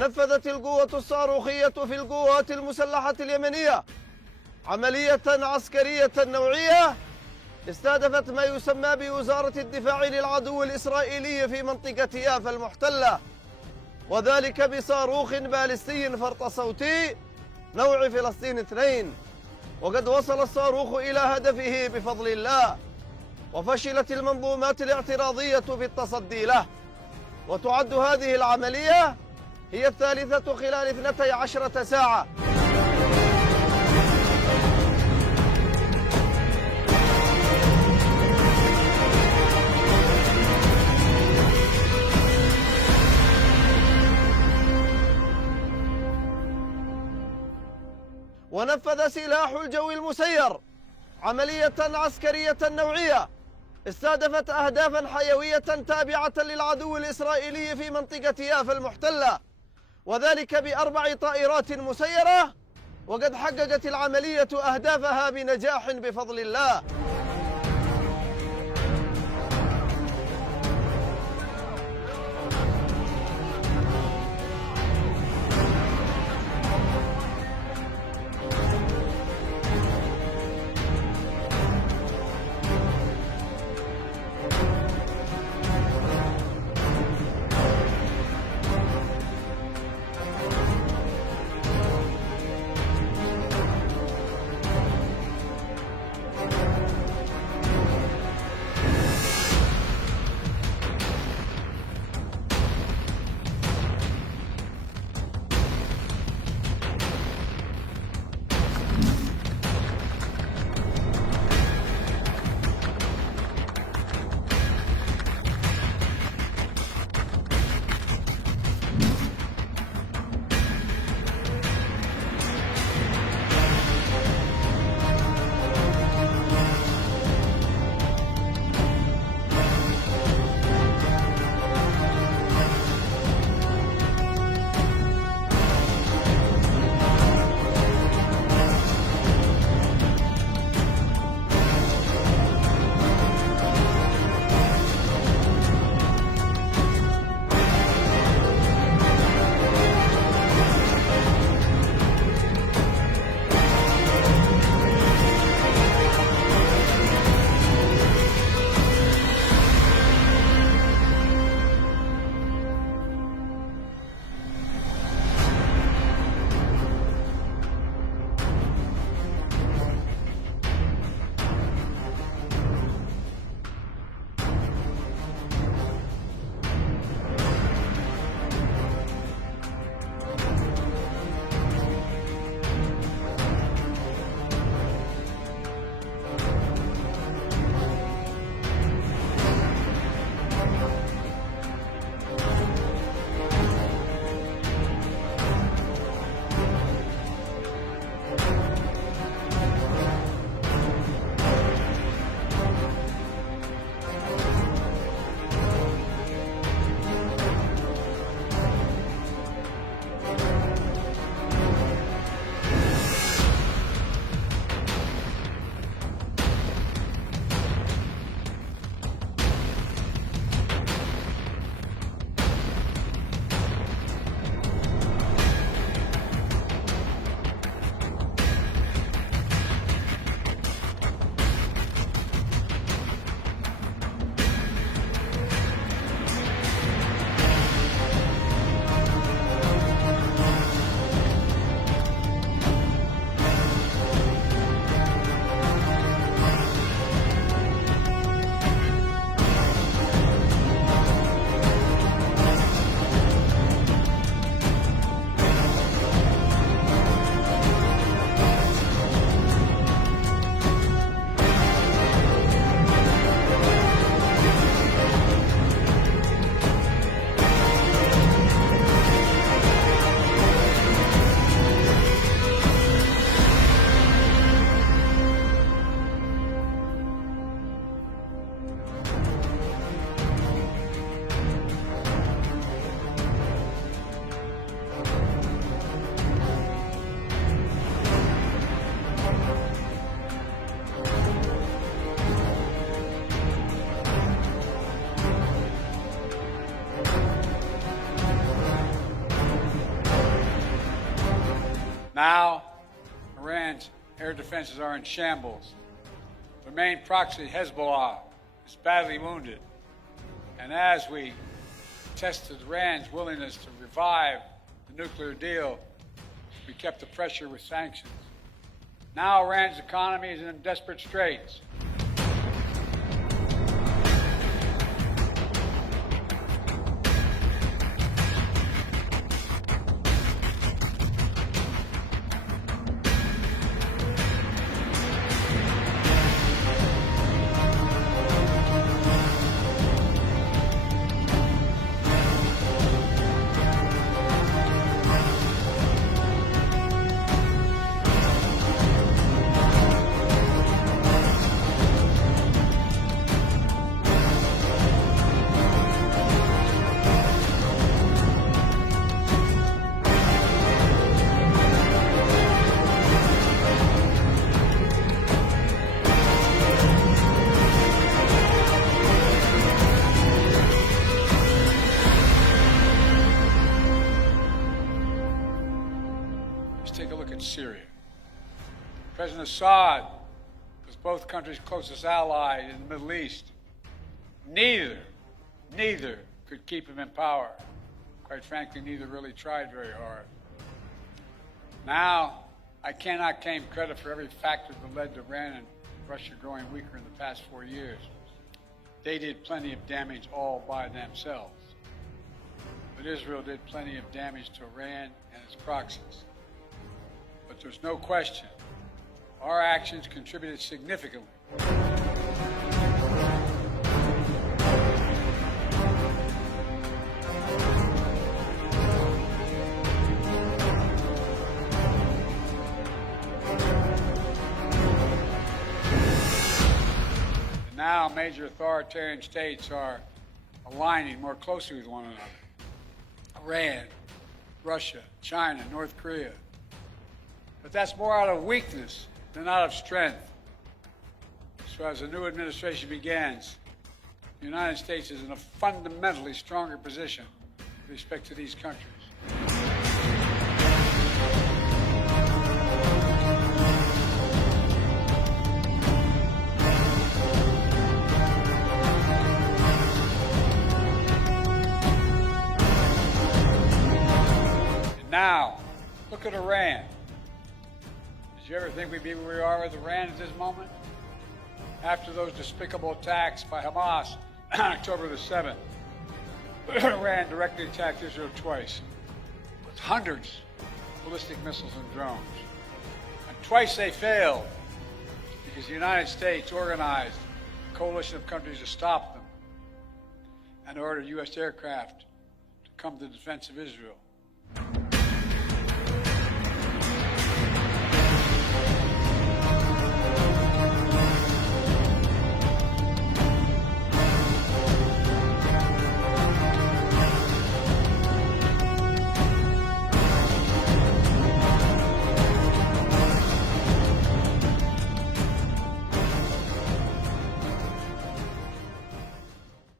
نفذت القوة الصاروخية في القوات المسلحة اليمنية عملية عسكرية نوعية استهدفت ما يسمى بوزارة الدفاع للعدو الإسرائيلي في منطقة يافا المحتلة، وذلك بصاروخ باليستي فرط صوتي نوع فلسطين 2. وقد وصل الصاروخ إلى هدفه بفضل الله، وفشلت المنظومات الاعتراضية في التصدي له. وتعد هذه العملية هي الثالثة خلال 12 ساعة. ونفذ سلاح الجو المسير عملية عسكرية نوعية استهدفت أهدافا حيوية تابعة للعدو الإسرائيلي في منطقة يافا المحتلة، وذلك ب4 طائرات مسيرة، وقد حققت العملية أهدافها بنجاح بفضل الله. defenses are in shambles. The main proxy, Hezbollah, is badly wounded. And as we tested Iran's willingness to revive the nuclear deal, we kept the pressure with sanctions. Now Iran's economy is in desperate straits. Take a look at Syria. President Assad was both countries' closest ally in the Middle East. Neither could keep him in power. Quite frankly, neither really tried very hard. Now, I cannot claim credit for every factor that led to Iran and Russia growing weaker in the past 4 years. They did plenty of damage all by themselves. But Israel did plenty of damage to Iran and its proxies. But there's no question, our actions contributed significantly. And now major authoritarian states are aligning more closely with one another. Iran, Russia, China, North Korea. But that's more out of weakness than out of strength. So as the new administration begins, the United States is in a fundamentally stronger position with respect to these countries. And now, look at Iran. Did you ever think we'd be where we are with Iran at this moment? After those despicable attacks by Hamas on October the 7th, Iran directly attacked Israel twice with hundreds of ballistic missiles and drones. And twice they failed because the United States organized a coalition of countries to stop them and ordered U.S. aircraft to come to the defense of Israel.